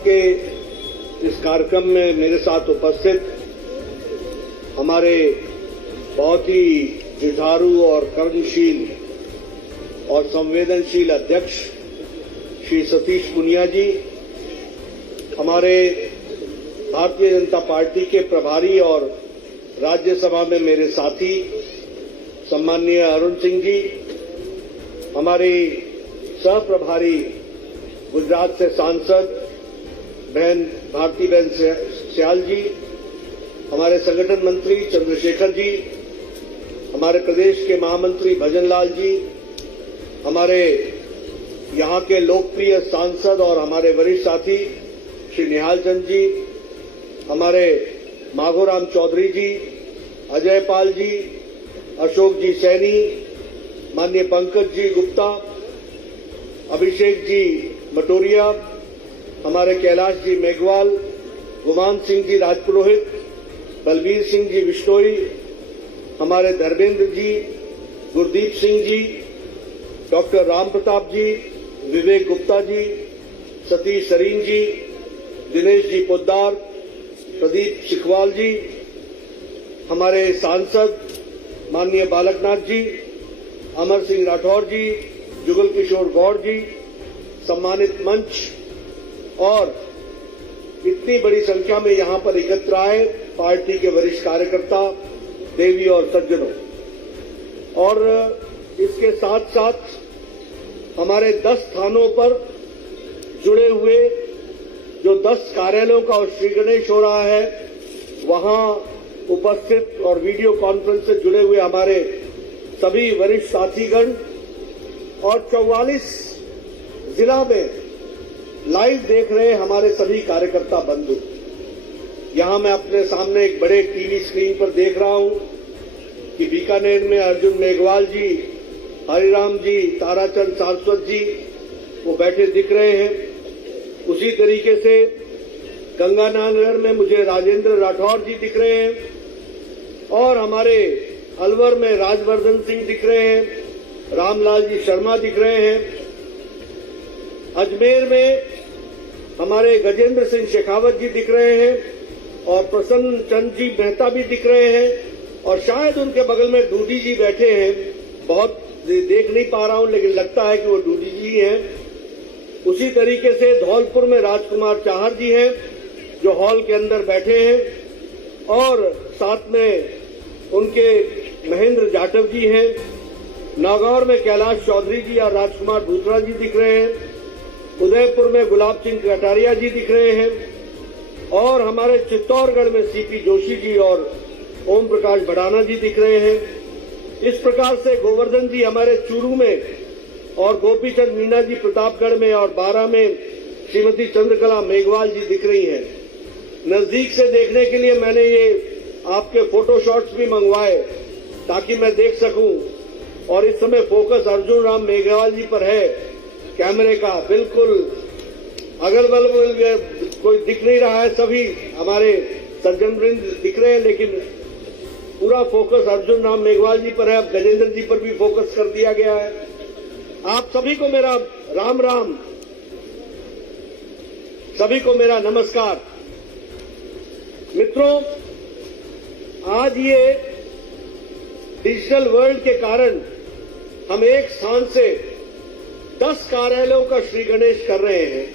के इस कार्यक्रम में मेरे साथ उपस्थित हमारे बहुत ही जुझारू और कर्मशील और संवेदनशील अध्यक्ष श्री सतीश पूनिया जी, हमारे भारतीय जनता पार्टी के प्रभारी और राज्यसभा में मेरे साथी सम्माननीय अरुण सिंह जी, हमारी सह प्रभारी गुजरात से सांसद बहन भारती बहन स्याल जी, हमारे संगठन मंत्री चंद्रशेखर जी, हमारे प्रदेश के महामंत्री भजनलाल जी, हमारे यहाँ के लोकप्रिय सांसद और हमारे वरिष्ठ साथी श्री निहाल चंद जी, हमारे माघोराम चौधरी जी, अजय पाल जी, अशोक जी सैनी, माननीय पंकज जी गुप्ता, अभिषेक जी मटोरिया, हमारे कैलाश जी मेघवाल, गुमान सिंह जी राजपुरोहित, बलबीर सिंह जी बिश्नोई, हमारे धर्मेंद्र जी, गुरदीप सिंह जी, डॉक्टर राम प्रताप जी, विवेक गुप्ता जी, सतीश सरीन जी, दिनेश जी पोद्दार, प्रदीप सिखवाल जी, हमारे सांसद माननीय बालकनाथ जी, अमर सिंह राठौर जी, जुगल किशोर गौड़ जी, सम्मानित मंच और इतनी बड़ी संख्या में यहां पर एकत्र आए पार्टी के वरिष्ठ कार्यकर्ता, देवी और सज्जनों, और इसके साथ साथ हमारे 10 स्थानों पर जुड़े हुए जो 10 कार्यालयों का श्री गणेश हो रहा है, वहां उपस्थित और वीडियो कॉन्फ्रेंस से जुड़े हुए हमारे सभी वरिष्ठ साथीगण और 44 जिला में लाइव देख रहे हमारे सभी कार्यकर्ता बंधु। यहां मैं अपने सामने एक बड़े टीवी स्क्रीन पर देख रहा हूं कि बीकानेर में अर्जुन मेघवाल जी, हरिराम जी, ताराचंद सारस्वत जी वो बैठे दिख रहे हैं। उसी तरीके से गंगानगर में मुझे राजेंद्र राठौर जी दिख रहे हैं और हमारे अलवर में राजवर्धन सिंह दिख रहे हैं, रामलाल जी शर्मा दिख रहे हैं। अजमेर में हमारे गजेंद्र सिंह शेखावत जी दिख रहे हैं और प्रसन्न चंद जी मेहता भी दिख रहे हैं और शायद उनके बगल में डूडी जी बैठे हैं। बहुत देख नहीं पा रहा हूं लेकिन लगता है कि वो डूडी जी हैं। उसी तरीके से धौलपुर में राजकुमार चाहर जी हैं जो हॉल के अंदर बैठे हैं और साथ में उनके महेंद्र जाटव जी हैं। नागौर में कैलाश चौधरी जी और राजकुमार भूतरा जी दिख रहे हैं। उदयपुर में गुलाब सिंह कटारिया जी दिख रहे हैं और हमारे चित्तौड़गढ़ में सीपी जोशी जी और ओम प्रकाश भड़ाना जी दिख रहे हैं। इस प्रकार से गोवर्धन जी हमारे चूरू में और गोपीचंद मीना जी प्रतापगढ़ में और बारां में श्रीमती चंद्रकला मेघवाल जी दिख रही हैं। नजदीक से देखने के लिए मैंने ये आपके फोटो शॉट्स भी मंगवाए ताकि मैं देख सकूं और इस समय फोकस अर्जुन राम मेघवाल जी पर है कैमरे का। बिल्कुल अगल बगल कोई दिख नहीं रहा है, सभी हमारे सज्जन वृंद दिख रहे हैं लेकिन पूरा फोकस अर्जुन राम मेघवाल जी पर है। अब गजेंद्र जी पर भी फोकस कर दिया गया है। आप सभी को मेरा राम राम, सभी को मेरा नमस्कार। मित्रों, आज ये डिजिटल वर्ल्ड के कारण हम एक स्थान से 10 कार्यालयों का श्री गणेश कर रहे हैं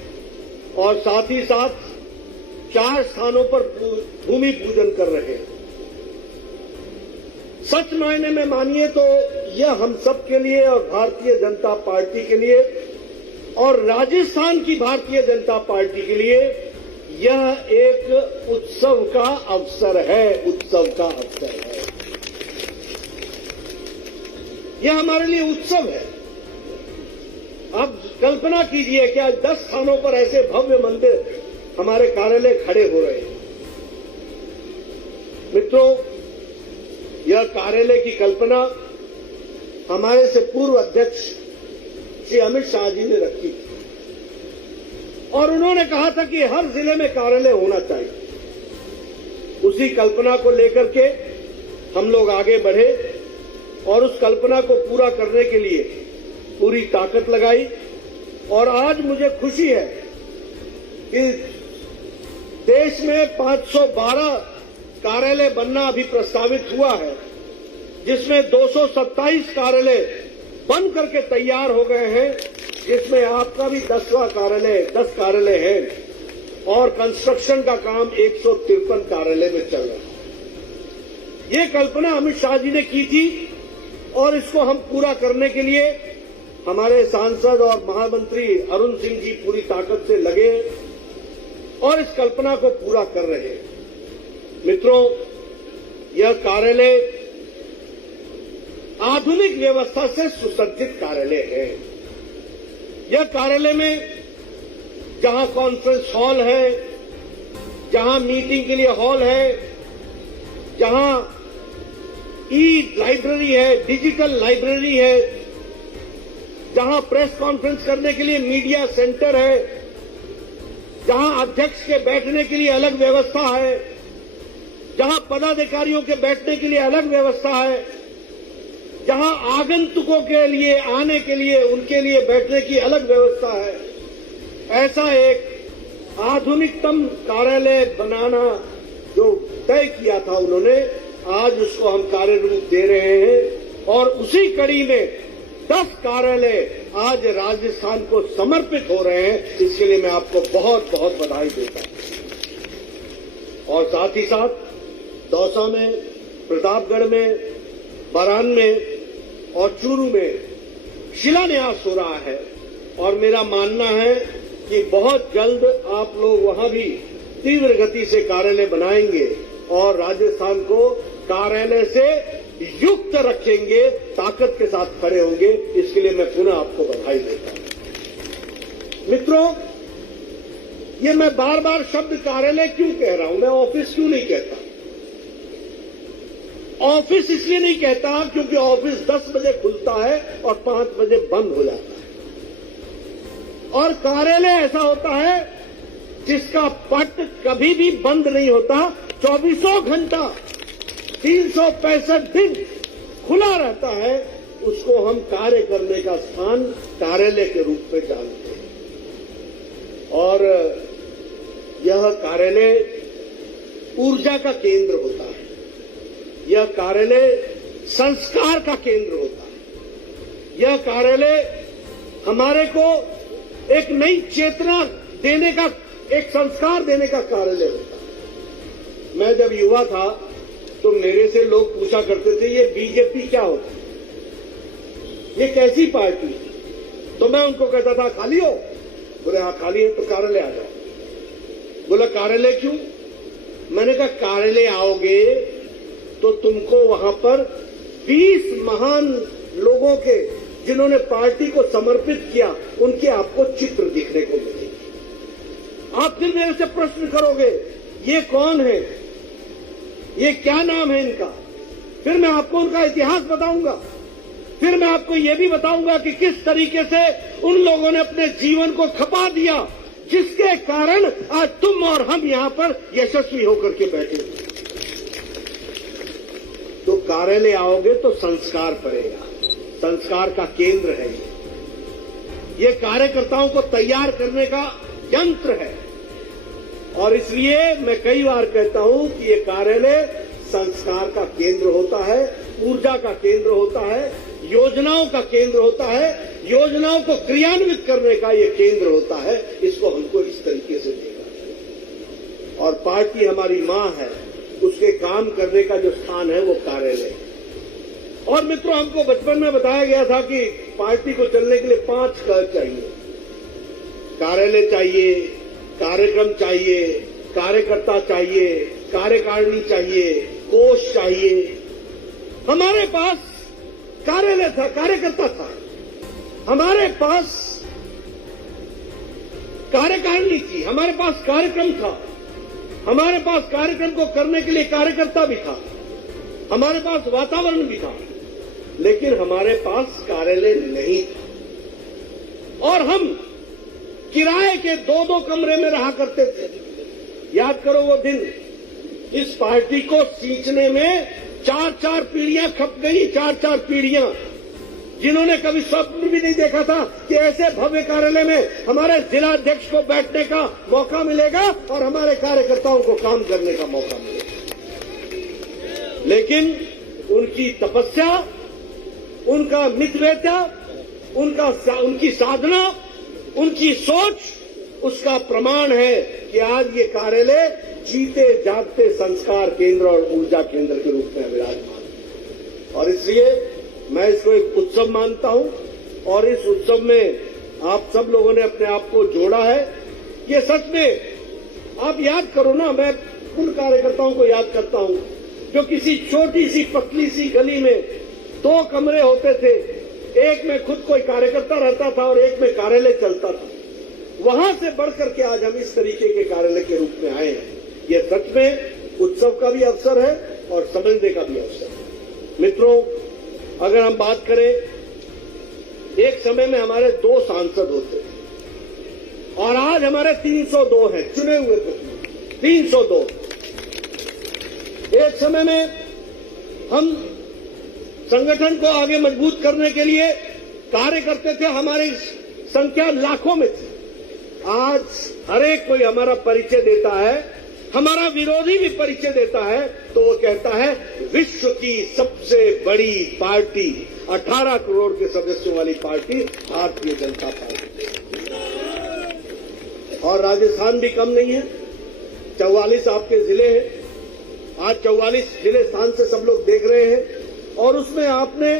और साथ ही साथ 4 स्थानों पर भूमि पूजन कर रहे हैं। सच मायने में मानिए तो यह हम सब के लिए और भारतीय जनता पार्टी के लिए और राजस्थान की भारतीय जनता पार्टी के लिए यह एक उत्सव का अवसर है। उत्सव का अवसर है, यह हमारे लिए उत्सव है। अब कल्पना कीजिए क्या 10 स्थानों पर ऐसे भव्य मंदिर हमारे कार्यालय खड़े हो रहे हैं। मित्रों, यह कार्यालय की कल्पना हमारे से पूर्व अध्यक्ष श्री अमित शाह जी ने रखी थी और उन्होंने कहा था कि हर जिले में कार्यालय होना चाहिए। उसी कल्पना को लेकर के हम लोग आगे बढ़े और उस कल्पना को पूरा करने के लिए पूरी ताकत लगाई और आज मुझे खुशी है कि देश में 512 कार्यालय बनना अभी प्रस्तावित हुआ है, जिसमें 227 कार्यालय बन करके तैयार हो गए हैं, जिसमें आपका भी 10 कार्यालय है और कंस्ट्रक्शन का काम 153 कार्यालय में चल रहा है। ये कल्पना अमित शाह जी ने की थी और इसको हम पूरा करने के लिए हमारे सांसद और महामंत्री अरुण सिंह जी पूरी ताकत से लगे और इस कल्पना को पूरा कर रहे हैं। मित्रों, यह कार्यालय आधुनिक व्यवस्था से सुसज्जित कार्यालय है। यह कार्यालय में जहां कॉन्फ्रेंस हॉल है, जहां मीटिंग के लिए हॉल है, जहां लाइब्रेरी है, डिजिटल लाइब्रेरी है, जहां प्रेस कॉन्फ्रेंस करने के लिए मीडिया सेंटर है, जहां अध्यक्ष के बैठने के लिए अलग व्यवस्था है, जहां पदाधिकारियों के बैठने के लिए अलग व्यवस्था है, जहां आगंतुकों के लिए आने के लिए उनके लिए बैठने की अलग व्यवस्था है, ऐसा एक आधुनिकतम कार्यालय बनाना जो तय किया था उन्होंने, आज उसको हम कार्य रूप दे रहे हैं और उसी कड़ी में 10 कार्यालय आज राजस्थान को समर्पित हो रहे हैं। इसके लिए मैं आपको बहुत बहुत बधाई देता हूं। और साथ ही साथ दौसा में, प्रतापगढ़ में, बरान में और चूरू में शिलान्यास हो रहा है और मेरा मानना है कि बहुत जल्द आप लोग वहां भी तीव्र गति से कार्यालय बनाएंगे और राजस्थान को कार्यालय से युक्त रखेंगे, ताकत के साथ खड़े होंगे। इसके लिए मैं पुनः आपको बधाई देता हूं। मित्रों, ये मैं बार बार शब्द कार्यालय क्यों कह रहा हूं, मैं ऑफिस क्यों नहीं कहता? ऑफिस इसलिए नहीं कहता क्योंकि ऑफिस 10 बजे खुलता है और 5 बजे बंद हो जाता है, और कार्यालय ऐसा होता है जिसका पट कभी भी बंद नहीं होता, 24 घंटा 365 दिन खुला रहता है। उसको हम कार्य करने का स्थान कार्यालय के रूप में जानते हैं। और यह कार्यालय ऊर्जा का केंद्र होता है, यह कार्यालय संस्कार का केंद्र होता है, यह कार्यालय हमारे को एक नई चेतना देने का, एक संस्कार देने का कार्यालय होता है। मैं जब युवा था तो मेरे से लोग पूछा करते थे, ये बीजेपी क्या होता है, ये कैसी पार्टी? तो मैं उनको कहता था खाली हो? बोले हाँ खाली है, तो कार्यालय आ जाओ। बोला कार्यालय क्यों? मैंने कहा कार्यालय आओगे तो तुमको वहां पर 20 महान लोगों के, जिन्होंने पार्टी को समर्पित किया, उनके आपको चित्र दिखने को मिलेंगे। आप फिर मेरे से प्रश्न करोगे, ये कौन है, ये क्या नाम है इनका? फिर मैं आपको उनका इतिहास बताऊंगा। फिर मैं आपको ये भी बताऊंगा कि किस तरीके से उन लोगों ने अपने जीवन को खपा दिया, जिसके कारण आज तुम और हम यहां पर यशस्वी होकर के बैठे। तो कार्यालय आओगे तो संस्कार पड़ेगा, संस्कार का केंद्र है ये कार्यकर्ताओं को तैयार करने का यंत्र है। और इसलिए मैं कई बार कहता हूं कि ये कार्यालय संस्कार का केंद्र होता है, ऊर्जा का केंद्र होता है, योजनाओं का केंद्र होता है, योजनाओं को क्रियान्वित करने का ये केंद्र होता है। इसको हमको इस तरीके से देखना। और पार्टी हमारी मां है, उसके काम करने का जो स्थान है वो कार्यालय है। और मित्रों, हमको बचपन में बताया गया था कि पार्टी को चलने के लिए 5 क चाहिए, कार्यालय चाहिए, कार्यक्रम चाहिए, कार्यकर्ता चाहिए, कार्यकारिणी चाहिए, कोष चाहिए। हमारे पास कार्यालय था, कार्यकर्ता था, हमारे पास कार्यकारिणी थी, हमारे पास कार्यक्रम था, हमारे पास कार्यक्रम को करने के लिए कार्यकर्ता भी था, हमारे पास वातावरण भी था, लेकिन हमारे पास कार्यालय नहीं था। और हम किराए के 2-2 कमरे में रहा करते थे। याद करो वो दिन, इस पार्टी को सींचने में 4-4 पीढ़ियां खप गई, 4-4 पीढ़ियां। जिन्होंने कभी स्वप्न भी नहीं देखा था कि ऐसे भव्य कार्यालय में हमारे जिला अध्यक्ष को बैठने का मौका मिलेगा और हमारे कार्यकर्ताओं को काम करने का मौका मिलेगा। लेकिन उनकी तपस्या, उनका मितव्ययता, उनकी साधना, उनकी सोच, उसका प्रमाण है कि आज ये कार्यालय जीते जागते संस्कार केंद्र और ऊर्जा केंद्र के रूप में विराजमान है। और इसलिए मैं इसको एक उत्सव मानता हूं और इस उत्सव में आप सब लोगों ने अपने आप को जोड़ा है। ये सच में आप याद करो ना, मैं उन कार्यकर्ताओं को याद करता हूं जो किसी छोटी सी पतली सी गली में 2 कमरे होते थे, एक में खुद कोई कार्यकर्ता रहता था और एक में कार्यालय चलता था। वहां से बढ़कर के आज हम इस तरीके के कार्यालय के रूप में आए हैं। ये सच में उत्सव का भी अवसर है और समझने का भी अवसर है। मित्रों, अगर हम बात करें, एक समय में हमारे 2 सांसद होते थे और आज हमारे 302 हैं चुने हुए प्रतिनिधि, 302। एक समय में हम संगठन को आगे मजबूत करने के लिए कार्य करते थे, हमारी संख्या लाखों में थी। आज हर एक कोई हमारा परिचय देता है, हमारा विरोधी भी परिचय देता है, तो वो कहता है विश्व की सबसे बड़ी पार्टी, 18 करोड़ के सदस्यों वाली पार्टी भारतीय जनता पार्टी। और राजस्थान भी कम नहीं है, 44 आपके जिले हैं। आज 44 जिले स्थान से सब लोग देख रहे हैं और उसमें आपने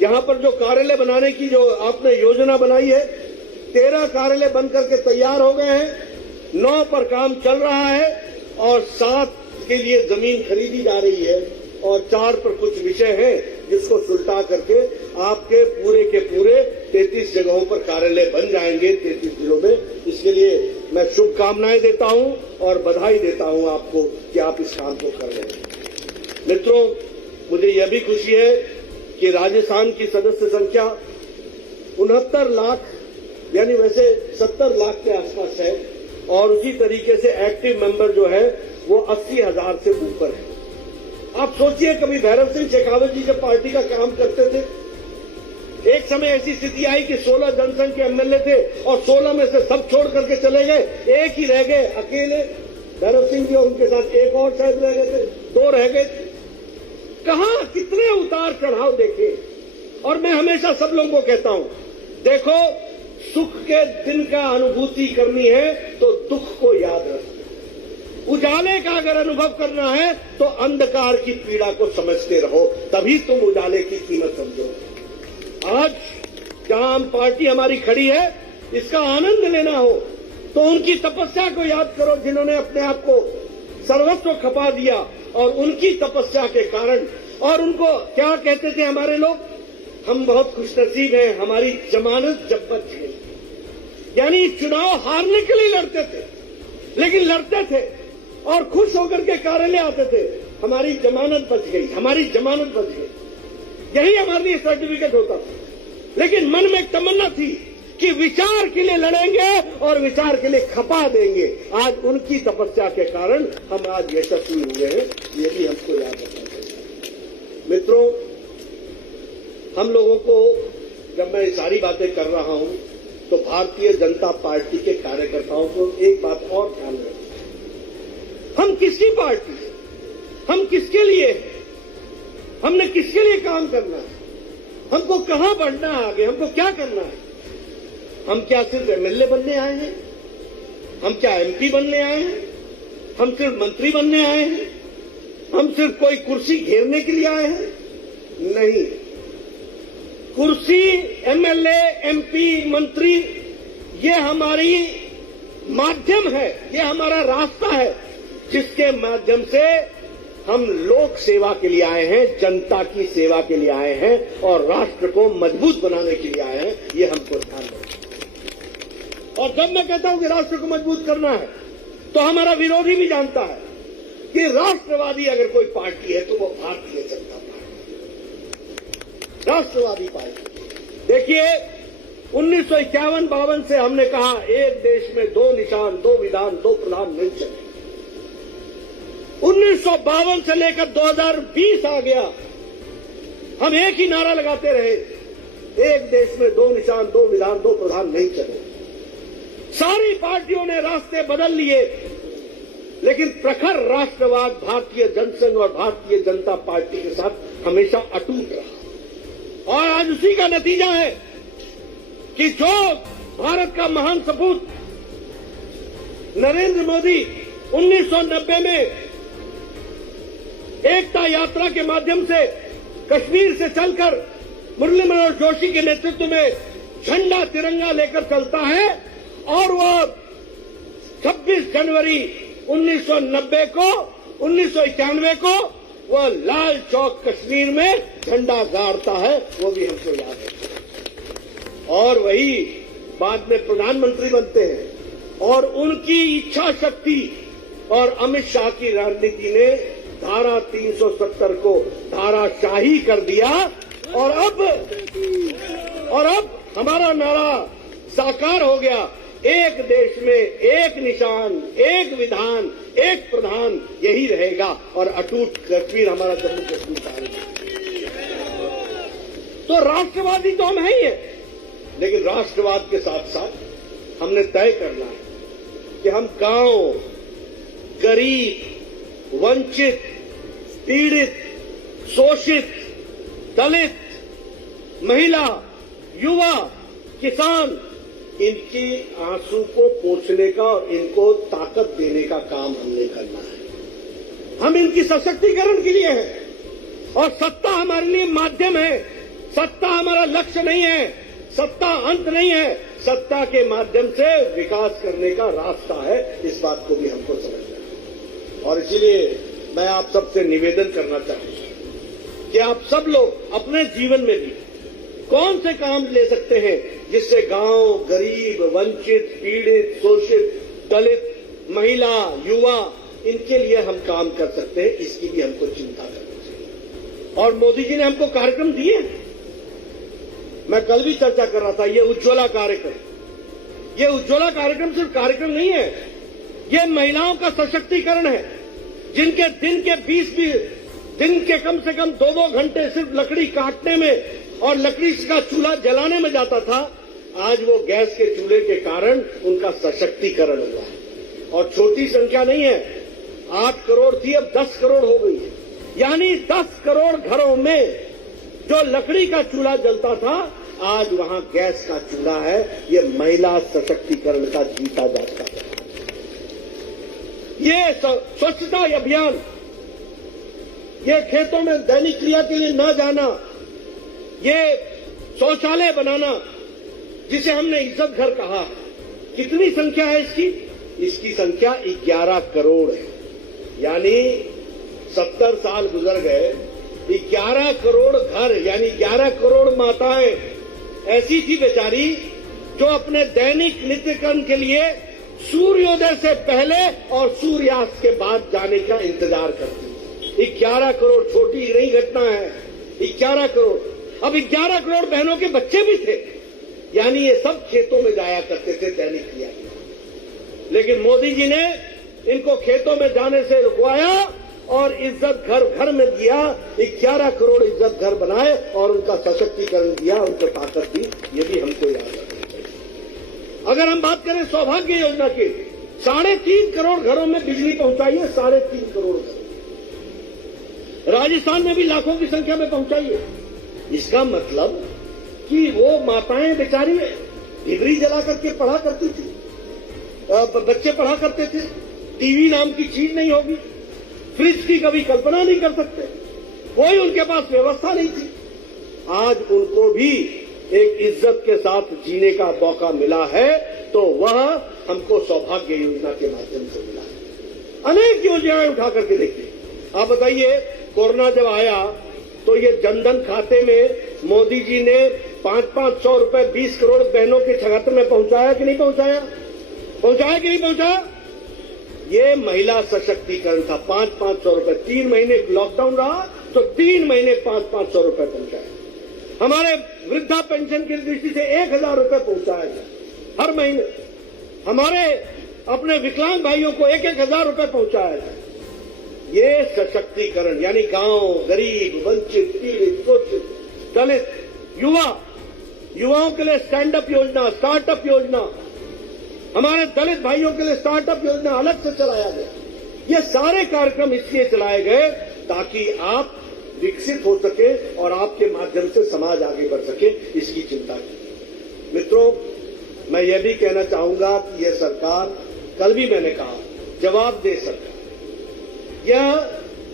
यहां पर जो कार्यालय बनाने की जो आपने योजना बनाई है, 13 कार्यालय बनकर के तैयार हो गए हैं, 9 पर काम चल रहा है और 7 के लिए जमीन खरीदी जा रही है और 4 पर कुछ विषय हैं जिसको सुलटा करके आपके पूरे के पूरे 33 जगहों पर कार्यालय बन जाएंगे 33 जिलों में। इसके लिए मैं शुभकामनाएं देता हूं और बधाई देता हूं आपको कि आप इस काम को कर रहे हैं। मित्रों, मुझे यह भी खुशी है कि राजस्थान की सदस्य संख्या 69 लाख यानी वैसे 70 लाख के आसपास है और उसी तरीके से एक्टिव मेंबर जो है वो 80,000 से ऊपर है। आप सोचिए, कभी भैरव सिंह शेखावत जी जब पार्टी का काम करते थे, एक समय ऐसी स्थिति आई कि 16 जनसंघ के एमएलए थे और 16 में से सब छोड़ करके चले गए, एक ही रह गए अकेले भैरव सिंह जी और उनके साथ एक और शायद रह गए थे, 2 रह गए थे। कहां कितने उतार चढ़ाव देखे। और मैं हमेशा सब लोगों को कहता हूं, देखो सुख के दिन का अनुभूति करनी है तो दुख को याद रखना, उजाले का अगर अनुभव करना है तो अंधकार की पीड़ा को समझते रहो, तभी तुम उजाले की कीमत समझो। आज जहां हम पार्टी हमारी खड़ी है, इसका आनंद लेना हो तो उनकी तपस्या को याद करो जिन्होंने अपने आप को सर्वस्व खपा दिया और उनकी तपस्या के कारण। और उनको क्या कहते थे हमारे लोग, हम बहुत खुशनसीब हैं, हमारी जमानत जब बच गई। यानी चुनाव हारने के लिए लड़ते थे, लेकिन लड़ते थे और खुश होकर के कार्यालय आते थे, हमारी जमानत बच गई, हमारी जमानत बच गई। यही हमारे लिए सर्टिफिकेट होता था। लेकिन मन में एक तमन्ना थी कि विचार के लिए लड़ेंगे और विचार के लिए खपा देंगे। आज उनकी तपस्या के कारण हम आज यशस्वी हुए हैं, ये भी हमको याद रखना चाहिए। मित्रों, हम लोगों को जब मैं ये सारी बातें कर रहा हूं तो भारतीय जनता पार्टी के कार्यकर्ताओं को एक बात और ध्यान रखना, हम किसकी पार्टी, हम किसके लिए हैं, हमने किसके लिए काम करना है, हमको कहां बढ़ना है आगे, हमको क्या करना है। हम क्या सिर्फ एमएलए बनने आए हैं, हम क्या एमपी बनने आए हैं, हम सिर्फ मंत्री बनने आए हैं, हम सिर्फ कोई कुर्सी घेरने के लिए आए हैं? नहीं, कुर्सी, एमएलए, एमपी, मंत्री ये हमारी माध्यम है, ये हमारा रास्ता है जिसके माध्यम से हम लोक सेवा के लिए आए हैं, जनता की सेवा के लिए आए हैं और राष्ट्र को मजबूत बनाने के लिए आए हैं। ये हमको ध्यान रखना। और जब मैं कहता हूं कि राष्ट्र को मजबूत करना है तो हमारा विरोधी भी जानता है कि राष्ट्रवादी अगर कोई पार्टी है तो वो भारतीय जनता पार्टी, राष्ट्रवादी पार्टी। देखिए, 1951-52 से हमने कहा एक देश में 2 निशान, 2 विधान, 2 प्रधान नहीं चले। 1952 से लेकर 2020 आ गया, हम एक ही नारा लगाते रहे एक देश में दो निशान, दो विधान, दो प्रधान नहीं चले। सारी पार्टियों ने रास्ते बदल लिए, लेकिन प्रखर राष्ट्रवाद भारतीय जनसंघ और भारतीय जनता पार्टी के साथ हमेशा अटूट रहा। और आज उसी का नतीजा है कि जो भारत का महान सपूत नरेंद्र मोदी 1990 में एकता यात्रा के माध्यम से कश्मीर से चलकर मुरली मनोहर जोशी के नेतृत्व में झंडा तिरंगा लेकर चलता है, और वह 26 जनवरी 1991 को 1991 को वह लाल चौक कश्मीर में झंडा गाड़ता है, वो भी हमको याद है। और वही बाद में प्रधानमंत्री बनते हैं, और उनकी इच्छा शक्ति और अमित शाह की राजनीति ने धारा 370 को धाराशाही कर दिया। और अब हमारा नारा साकार हो गया, एक देश में एक निशान, एक विधान, एक प्रधान, यही रहेगा, और अटूट कश्मीर हमारा जम्मू कश्मीर का। तो राष्ट्रवादी तो हम है ही है, लेकिन राष्ट्रवाद के साथ साथ हमने तय करना है कि हम गांव, गरीब, वंचित, पीड़ित, शोषित, दलित, महिला, युवा, किसान, इनकी आंसू को पोंछने का और इनको ताकत देने का काम हमने करना है। हम इनकी सशक्तिकरण के लिए हैं, और सत्ता हमारे लिए माध्यम है। सत्ता हमारा लक्ष्य नहीं है, सत्ता अंत नहीं है, सत्ता के माध्यम से विकास करने का रास्ता है। इस बात को भी हमको समझना है। और इसीलिए मैं आप सबसे निवेदन करना चाहूंगा कि आप सब लोग अपने जीवन में भी कौन से काम ले सकते हैं जिससे गांव, गरीब, वंचित, पीड़ित, शोषित, दलित, महिला, युवा, इनके लिए हम काम कर सकते हैं, इसकी भी हमको चिंता करनी चाहिए। और मोदी जी ने हमको कार्यक्रम दिए। मैं कल भी चर्चा कर रहा था, ये उज्ज्वला कार्यक्रम, ये उज्ज्वला कार्यक्रम सिर्फ कार्यक्रम नहीं है, ये महिलाओं का सशक्तिकरण है, जिनके दिन के कम से कम 2-2 घंटे सिर्फ लकड़ी काटने में और लकड़ी का चूल्हा जलाने में जाता था, आज वो गैस के चूल्हे के कारण उनका सशक्तिकरण हुआ है। और छोटी संख्या नहीं है, 8 करोड़ थी, अब 10 करोड़ हो गई है। यानी 10 करोड़ घरों में जो लकड़ी का चूल्हा जलता था, आज वहां गैस का चूल्हा है। ये महिला सशक्तिकरण का जीता जाता है। ये स्वच्छता अभियान, ये खेतों में दैनिक क्रिया के लिए न जाना, ये शौचालय बनाना, जिसे हमने इज्जत घर कहा, कितनी संख्या है इसकी? इसकी संख्या 11 करोड़ है। यानी 70 साल गुजर गए, 11 करोड़ घर, यानी 11 करोड़ माताएं ऐसी थी बेचारी जो अपने दैनिक नित्यक्रम के लिए सूर्योदय से पहले और सूर्यास्त के बाद जाने का इंतजार करती। 11 करोड़ छोटी नहीं घटना है, 11 करोड़। अब 11 करोड़ बहनों के बच्चे भी थे, यानी ये सब खेतों में जाया करते थे दैनिक क्रिया। लेकिन मोदी जी ने इनको खेतों में जाने से रुकवाया और इज्जत घर घर में दिया। 11 करोड़ इज्जत घर बनाए और उनका सशक्तिकरण दिया, उनको ताकत दी। ये भी हमको याद रखना चाहिए। अगर हम बात करें सौभाग्य योजना की, 3.5 करोड़ घरों में बिजली पहुंचाई है, 3.5 करोड़ घर। राजस्थान में भी लाखों की संख्या में पहुंचाई है। इसका मतलब कि वो माताएं बेचारी डिग्री जला करके पढ़ा करती थी, बच्चे पढ़ा करते थे, टीवी नाम की चीज नहीं होगी, फ्रिज की कभी कल्पना नहीं कर सकते, कोई उनके पास व्यवस्था नहीं थी। आज उनको भी एक इज्जत के साथ जीने का मौका मिला है, तो वह हमको सौभाग्य योजना के माध्यम से मिला है। अनेक योजनाएं उठा करके देखिए। आप बताइए, कोरोना जब आया तो ये जनधन खाते में मोदी जी ने 500-500 रुपए 20 करोड़ बहनों के खाते में पहुंचाया कि नहीं पहुंचाया? पहुंचाया कि नहीं पहुंचाया? ये महिला सशक्तिकरण था। 500-500 रुपए, 3 महीने लॉकडाउन रहा तो 3 महीने 500-500 रुपए पहुंचाया। हमारे वृद्धा पेंशन की दृष्टि से 1000 रुपए पहुंचाया गया हर महीने। हमारे अपने विकलांग भाइयों को 1000 रुपए पहुंचाया गया। ये सशक्तिकरण, यानी गांव, गरीब, वंचित, पीड़ित, शोषित, दलित, युवा, युवाओं के लिए स्टैंड अप योजना, स्टार्टअप योजना, हमारे दलित भाइयों के लिए स्टार्टअप योजना अलग से चलाया गया। ये सारे कार्यक्रम इसलिए चलाए गए ताकि आप विकसित हो सके और आपके माध्यम से समाज आगे बढ़ सके, इसकी चिंता की। मित्रों, मैं ये भी कहना चाहूंगा कि यह सरकार, कल भी मैंने कहा, जवाबदेह सरकार, यह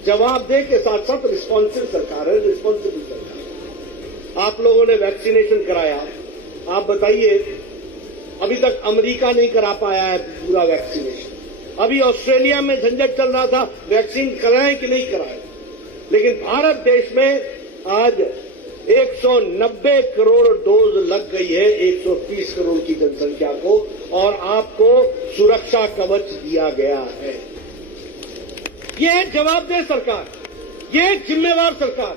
जवाबदेह के साथ साथ रिस्पॉन्सिव सरकार है, रिस्पॉन्सिबल सरकार। आप लोगों ने वैक्सीनेशन कराया, आप बताइए, अभी तक अमेरिका नहीं करा पाया है पूरा वैक्सीनेशन। अभी ऑस्ट्रेलिया में झंझट चल रहा था वैक्सीन कराएं कि नहीं कराएं, लेकिन भारत देश में आज 190 करोड़ डोज लग गई है 130 करोड़ की जनसंख्या को, और आपको सुरक्षा कवच दिया गया है। यह है जवाबदेह सरकार, यह है जिम्मेवार सरकार।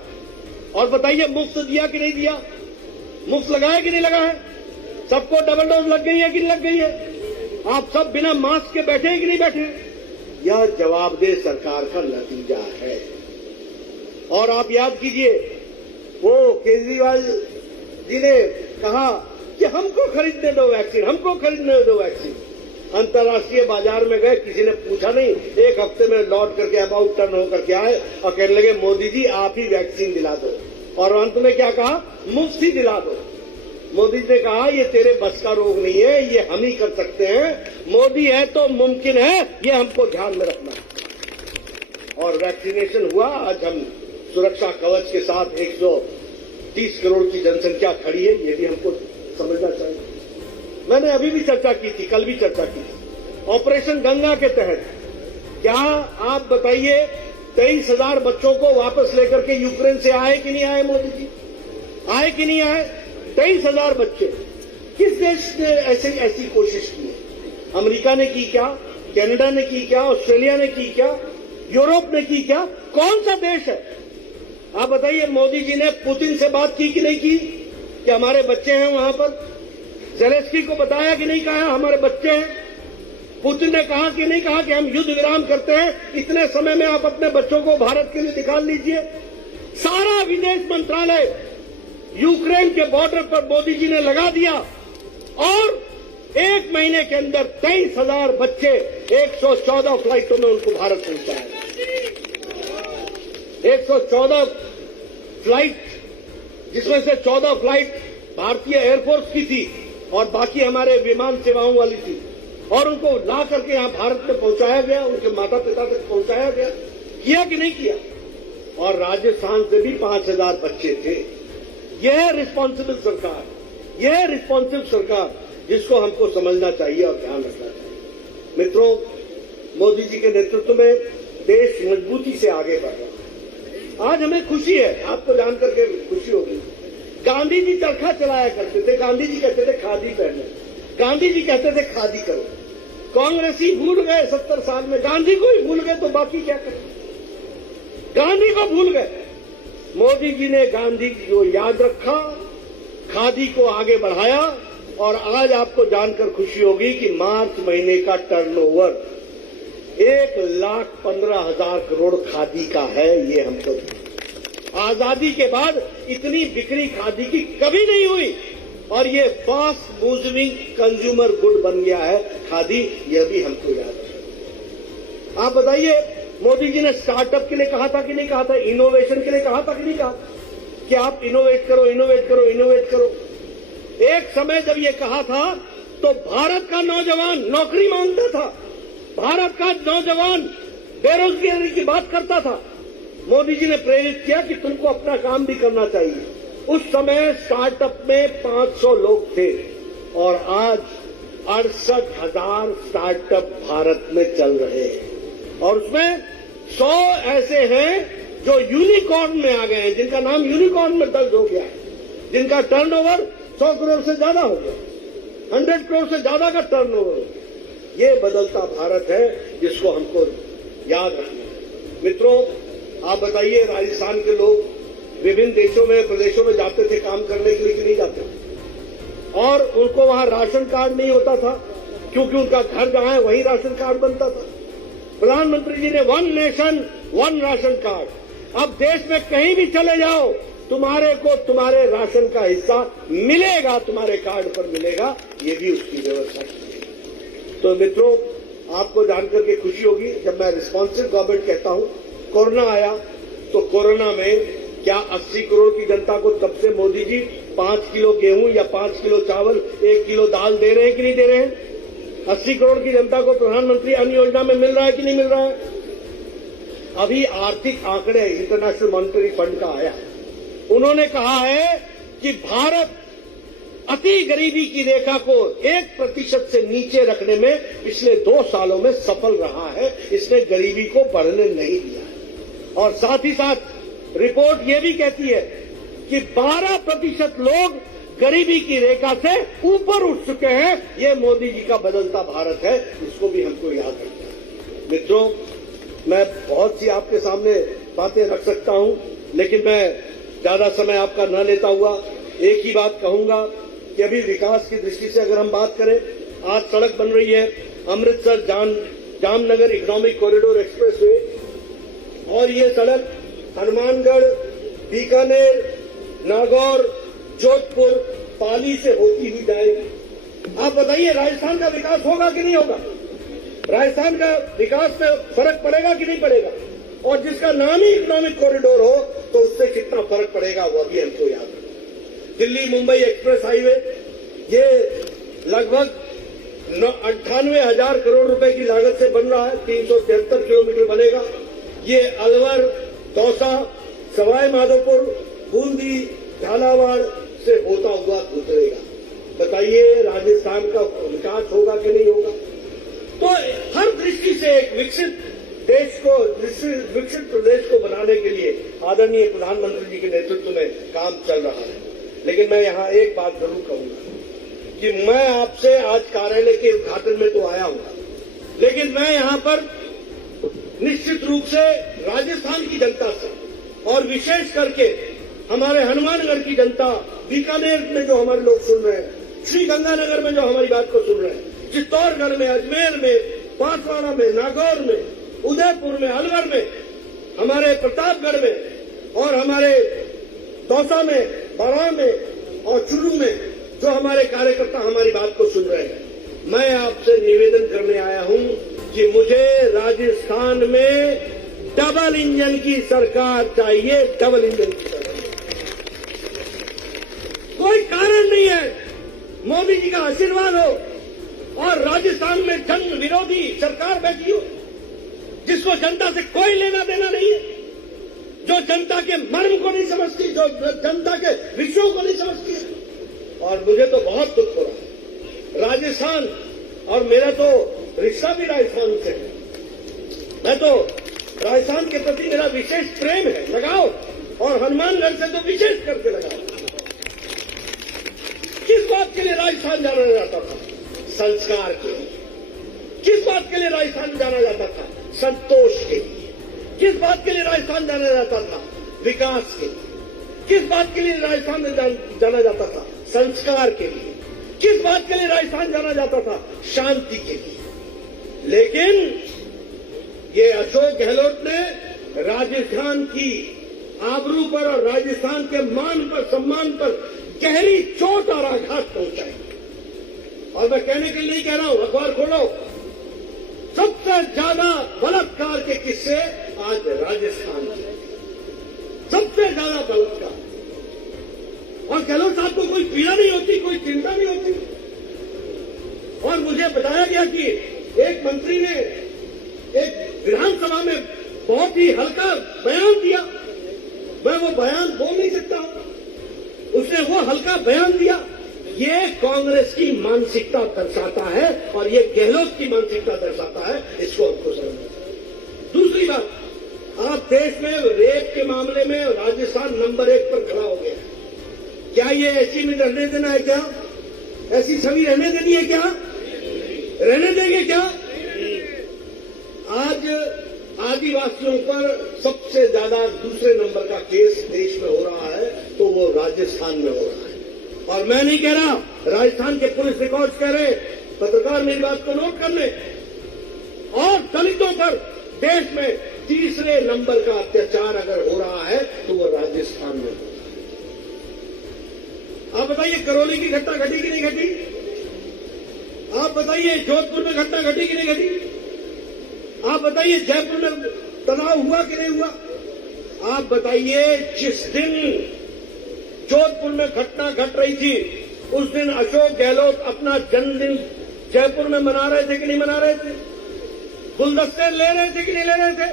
और बताइए, मुफ्त दिया कि नहीं दिया? मुफ्त लगाया कि नहीं लगाया? सबको डबल डोज लग गई है कि नहीं लग गई है? आप सब बिना मास्क के बैठे हैं कि नहीं बैठे? यह जवाबदेह सरकार का नतीजा है। और आप याद कीजिए, वो केजरीवाल जी ने कहा कि हमको खरीदने दो वैक्सीन, हमको खरीदने दो वैक्सीन। अंतर्राष्ट्रीय बाजार में गए, किसी ने पूछा नहीं, एक हफ्ते में लौट करके अबाउट टर्न होकर के आए और कहने लगे, मोदी जी आप ही वैक्सीन दिला दो। और अंत में क्या कहा? मुफ्त ही दिला दो। मोदी जी ने कहा, ये तेरे बस का रोग नहीं है, ये हम ही कर सकते हैं, मोदी है तो मुमकिन है, ये हमको ध्यान में रखना। और वैक्सीनेशन हुआ। आज हम सुरक्षा कवच के साथ 130 करोड़ की जनसंख्या खड़ी है, ये भी हमको समझना चाहिए। मैंने अभी भी चर्चा की थी, कल भी चर्चा की थी, ऑपरेशन गंगा के तहत क्या आप बताइए 23,000 बच्चों को वापस लेकर के यूक्रेन से आए कि नहीं आए? मोदी जी आए कि नहीं आए? 23,000 बच्चे। किस देश ने ऐसी कोशिश की है? अमेरिका ने की क्या? कनाडा ने की क्या? ऑस्ट्रेलिया ने की क्या? यूरोप ने की क्या? कौन सा देश है? आप बताइए, मोदी जी ने पुतिन से बात की कि नहीं की कि हमारे बच्चे हैं वहां पर? ज़ेलेंस्की को बताया कि नहीं कहा हमारे बच्चे हैं? पुतिन ने कहा कि नहीं कहा कि हम युद्ध विराम करते हैं, इतने समय में आप अपने बच्चों को भारत के लिए निकाल लीजिए? सारा विदेश मंत्रालय यूक्रेन के बॉर्डर पर मोदी जी ने लगा दिया और 1 महीने के अंदर 23,000 बच्चे 114 फ्लाइटों में उनको भारत पहुंचाया। 114 फ्लाइट, जिसमें से 14 फ्लाइट भारतीय एयरफोर्स की थी और बाकी हमारे विमान सेवाओं वाली थी, और उनको ला करके यहां भारत में पहुंचाया गया, उनके माता पिता तक पहुंचाया गया। किया कि नहीं किया? और राजस्थान से भी 5,000 बच्चे थे। यह है रिस्पॉन्सिबल सरकार, यह है रिस्पॉन्सिबल सरकार, जिसको हमको समझना चाहिए और ध्यान रखना चाहिए। मित्रों, मोदी जी के नेतृत्व में देश मजबूती से आगे बढ़ रहा है। आज हमें खुशी है, आपको जानकर के खुशी होगी। गांधी जी चरखा चलाया करते थे, गांधी जी कहते थे खादी पहनो, गांधी जी कहते थे खादी करो। कांग्रेसी भूल गए 70 साल में, गांधी को ही भूल गए तो बाकी क्या करें? गांधी को भूल गए। मोदी जी ने गांधी को याद रखा, खादी को आगे बढ़ाया, और आज आपको जानकर खुशी होगी कि मार्च महीने का टर्नओवर 1,15,000 करोड़ खादी का है। ये हमको आजादी के बाद इतनी बिक्री खादी की कभी नहीं हुई, और ये फास्ट मूविंग कंज्यूमर गुड बन गया है खादी, यह भी हमको याद है। आप बताइए, मोदी जी ने स्टार्टअप के लिए कहा था कि नहीं कहा था? इनोवेशन के लिए कहा था कि नहीं कहा कि आप इनोवेट करो, इनोवेट करो, इनोवेट करो? एक समय जब ये कहा था तो भारत का नौजवान नौकरी मांगता था, भारत का नौजवान बेरोजगारी की बात करता था। मोदी जी ने प्रेरित किया कि तुमको अपना काम भी करना चाहिए। उस समय स्टार्टअप में 500 लोग थे, और आज 68,000 स्टार्टअप भारत में चल रहे हैं, और उसमें 100 ऐसे हैं जो यूनिकॉर्न में आ गए हैं, जिनका नाम यूनिकॉर्न में दर्ज हो गया है, जिनका टर्नओवर 100 करोड़ से ज्यादा हो गया, 100 करोड़ से ज्यादा का टर्नओवर हो गया। ये बदलता भारत है जिसको हमको याद रखना है। मित्रों, आप बताइए, राजस्थान के लोग विभिन्न देशों में, प्रदेशों में जाते थे काम करने के लिए कि नहीं जाते? और उनको वहां राशन कार्ड नहीं होता था, क्योंकि उनका घर जहां है वही राशन कार्ड बनता था। प्रधानमंत्री जी ने 1 नेशन 1 राशन कार्ड। अब देश में कहीं भी चले जाओ तुम्हारे को तुम्हारे राशन का हिस्सा मिलेगा, तुम्हारे कार्ड पर मिलेगा, ये भी उसकी व्यवस्था की है। तो मित्रों, आपको जानकर के खुशी होगी, जब मैं रिस्पॉन्सिव गवर्नमेंट कहता हूं, कोरोना आया तो कोरोना में क्या 80 करोड़ की जनता को तब से मोदी जी 5 किलो गेहूं या 5 किलो चावल, 1 किलो दाल दे रहे हैं कि नहीं दे रहे हैं? 80 करोड़ की जनता को प्रधानमंत्री अन्न योजना में मिल रहा है कि नहीं मिल रहा है? अभी आर्थिक आंकड़े इंटरनेशनल मॉनिटरी फंड का आया, उन्होंने कहा है कि भारत अति गरीबी की रेखा को 1% से नीचे रखने में पिछले 2 सालों में सफल रहा है। इसने गरीबी को बढ़ने नहीं दिया है। और साथ ही साथ रिपोर्ट ये भी कहती है कि 12% लोग गरीबी की रेखा से ऊपर उठ चुके हैं। ये मोदी जी का बदलता भारत है, इसको भी हमको याद रखना है। मित्रों, मैं बहुत सी आपके सामने बातें रख सकता हूं, लेकिन मैं ज्यादा समय आपका न लेता हुआ एक ही बात कहूंगा कि अभी विकास की दृष्टि से अगर हम बात करें, आज सड़क बन रही है Amritsar Jamnagar economic corridor expressway, और ये सड़क हनुमानगढ़, बीकानेर, नागौर, जोधपुर, पाली से होती हुई जाएगी। आप बताइए, राजस्थान का विकास होगा कि नहीं होगा? राजस्थान का विकास में फर्क पड़ेगा कि नहीं पड़ेगा? और जिसका नाम ही इकोनॉमिक कॉरिडोर हो तो उससे कितना फर्क पड़ेगा वो भी हमको याद रखना। दिल्ली मुंबई एक्सप्रेस हाईवे, ये लगभग 98,000 करोड़ रुपए की लागत से बन रहा है, 373 किलोमीटर बनेगा। ये अलवर, दौसा, सवाई माधोपुर, बूंदी, झालावाड़ से होता हुआ गुजरेगा। बताइए, राजस्थान का विकास होगा कि नहीं होगा? तो हर दृष्टि से एक विकसित प्रदेश को बनाने के लिए आदरणीय प्रधानमंत्री जी के नेतृत्व में काम चल रहा है। लेकिन मैं यहां एक बात जरूर कहूंगा कि मैं आपसे आज कार्यालय के उद्घाटन में तो आया हूं, लेकिन मैं यहां पर निश्चित रूप से राजस्थान की जनता से और विशेष करके हमारे हनुमानगढ़ की जनता, बीकानेर में जो हमारे लोग सुन रहे हैं, श्रीगंगानगर में जो हमारी बात को सुन रहे हैं, चित्तौड़गढ़ में, अजमेर में, बांसवाड़ा में, नागौर में, उदयपुर में, अलवर में, हमारे प्रतापगढ़ में और हमारे दौसा में, बारां में और चुरू में जो हमारे कार्यकर्ता हमारी बात को सुन रहे हैं, मैं आपसे निवेदन करने आया हूं कि मुझे राजस्थान में डबल इंजन की सरकार चाहिए। डबल इंजन की सरकार, कोई कारण नहीं है, मोदी जी का आशीर्वाद हो और राजस्थान में जन विरोधी सरकार बैठी हो, जिसको जनता से कोई लेना देना नहीं है, जो जनता के मर्म को नहीं समझती, जो जनता के विषयों को नहीं समझती है। और मुझे तो बहुत दुख हो रहा है। राजस्थान, और मेरा तो रिश्ता भी राजस्थान से है, मैं तो राजस्थान के प्रति मेरा विशेष प्रेम है, लगाओ, और हनुमानगढ़ से तो विशेष करके लगाओ। किस बात के लिए राजस्थान जाना जाता था? संस्कार के लिए। किस बात के लिए राजस्थान जाना जाता था? संतोष के लिए। किस बात के लिए राजस्थान जाना जाता था? विकास के लिए। किस बात के लिए राजस्थान जाना जाता था? संस्कार के लिए। किस बात के लिए राजस्थान जाना जाता था? शांति के लिए। लेकिन ये अशोक गहलोत ने राजस्थान की आबरू पर और राजस्थान के मान पर, सम्मान पर गहरी चोट और आघात पहुंचाई। और मैं कहने के लिए नहीं कह रहा हूं, अखबार खोलो, सबसे ज्यादा बलात्कार के किस्से आज राजस्थान के, सबसे ज्यादा बलात्कार। और गहलोत साहब को कोई पीड़ा नहीं होती, कोई चिंता नहीं होती। और मुझे बताया गया कि एक मंत्री ने एक विधानसभा में बहुत ही हल्का बयान दिया। मैं वो बयान बोल नहीं सकता हूं, उसने वो हल्का बयान दिया। ये कांग्रेस की मानसिकता दर्शाता है और ये गहलोत की मानसिकता दर्शाता है, इसको हमको समझना। दूसरी बात, आप देश में रेप के मामले में राजस्थान नंबर 1 पर खड़ा हो गया है। क्या ये ऐसी में रहने देना है? क्या ऐसी छवि रहने देनी है? क्या रहने देंगे? क्या आज आदिवासियों पर सबसे ज्यादा दूसरे नंबर का केस देश में हो रहा है, तो वो राजस्थान में हो रहा है। और मैं नहीं कह रहा, राजस्थान के पुलिस रिकॉर्ड्स कह रहे, पत्रकार मेरी बात को नोट कर ले। और दलितों पर देश में तीसरे नंबर का अत्याचार अगर हो रहा है तो वो राजस्थान में हो रहा है। आप बताइए करौली की घटना घटी कि नहीं घटी? आप बताइए जोधपुर में घटना घटी कि नहीं घटी? आप बताइए जयपुर में तनाव हुआ कि नहीं हुआ? आप बताइए जिस दिन जोधपुर में घटना घट रही थी उस दिन अशोक गहलोत अपना जन्मदिन जयपुर में मना रहे थे कि नहीं मना रहे थे? गुलदस्ते ले रहे थे कि नहीं ले रहे थे?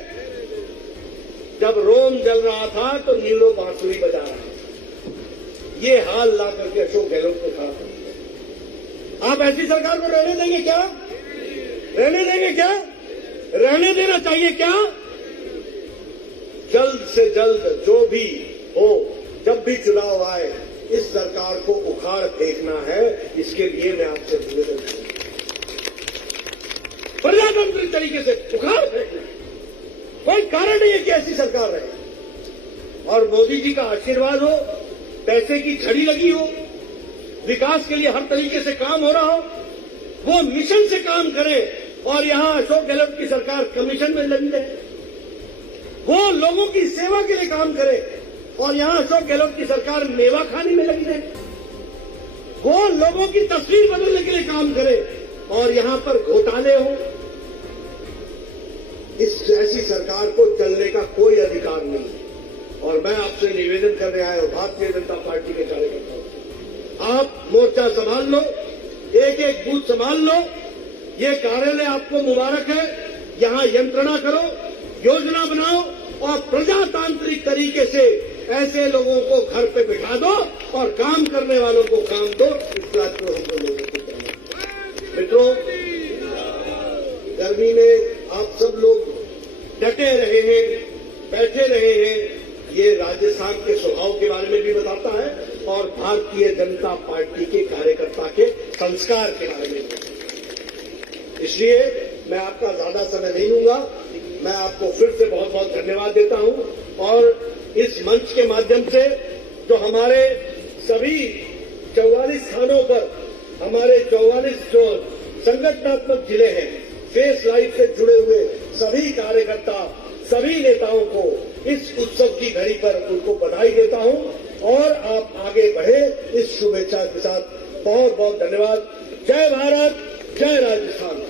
जब रोम जल रहा था तो नीलो बांसुरी बजा रहा था। ये हाल ला करके अशोक गहलोत ने कहा। आप ऐसी सरकार को रहने देंगे क्या? रहने देंगे क्या? रहने देना चाहिए क्या? जल्द से जल्द जो भी हो, जब भी चुनाव आए, इस सरकार को उखाड़ फेंकना है। इसके लिए मैं आपसे निवेदन करूंगा, प्रजातांत्रिक तरीके से उखाड़ फेंकना। कोई कारण नहीं है कि ऐसी सरकार रहे। और मोदी जी का आशीर्वाद हो, पैसे की झड़ी लगी हो, विकास के लिए हर तरीके से काम हो रहा हो, वो मिशन से काम करें और यहां अशोक गहलोत की सरकार कमीशन में लगी रहे। वो लोगों की सेवा के लिए काम करे और यहां अशोक गहलोत की सरकार मेवा खाने में लगी रहे। वो लोगों की तस्वीर बदलने के लिए काम करे और यहां पर घोटाले हो। इस ऐसी सरकार को चलने का कोई अधिकार नहीं। और मैं आपसे निवेदन करने आया हूं, भारतीय जनता पार्टी के कार्यकर्ताओं, आप मोर्चा संभाल लो, एक एक बूथ संभाल लो। ये कार्यालय आपको मुबारक है। यहां यंत्रणा करो, योजना बनाओ और प्रजातांत्रिक तरीके से ऐसे लोगों को घर पे बिठा दो और काम करने वालों को काम दो। इस बात को हम लोगों को करना। मित्रों, गर्मी में आप सब लोग डटे रहे हैं, बैठे रहे हैं। ये राजस्थान के स्वभाव के बारे में भी बताता है और भारतीय जनता पार्टी के कार्यकर्ता के संस्कार के बारे में। इसलिए मैं आपका ज्यादा समय नहीं लूंगा। मैं आपको फिर से बहुत बहुत धन्यवाद देता हूं और इस मंच के माध्यम से जो हमारे सभी 44 स्थानों पर हमारे 44 जो संगठनात्मक जिले हैं, फेस लाइफ से जुड़े हुए सभी कार्यकर्ता, सभी नेताओं को इस उत्सव की घड़ी पर उनको बधाई देता हूं और आप आगे बढ़े इस शुभेच्छा के साथ बहुत बहुत धन्यवाद। जय भारत, जय राजस्थान।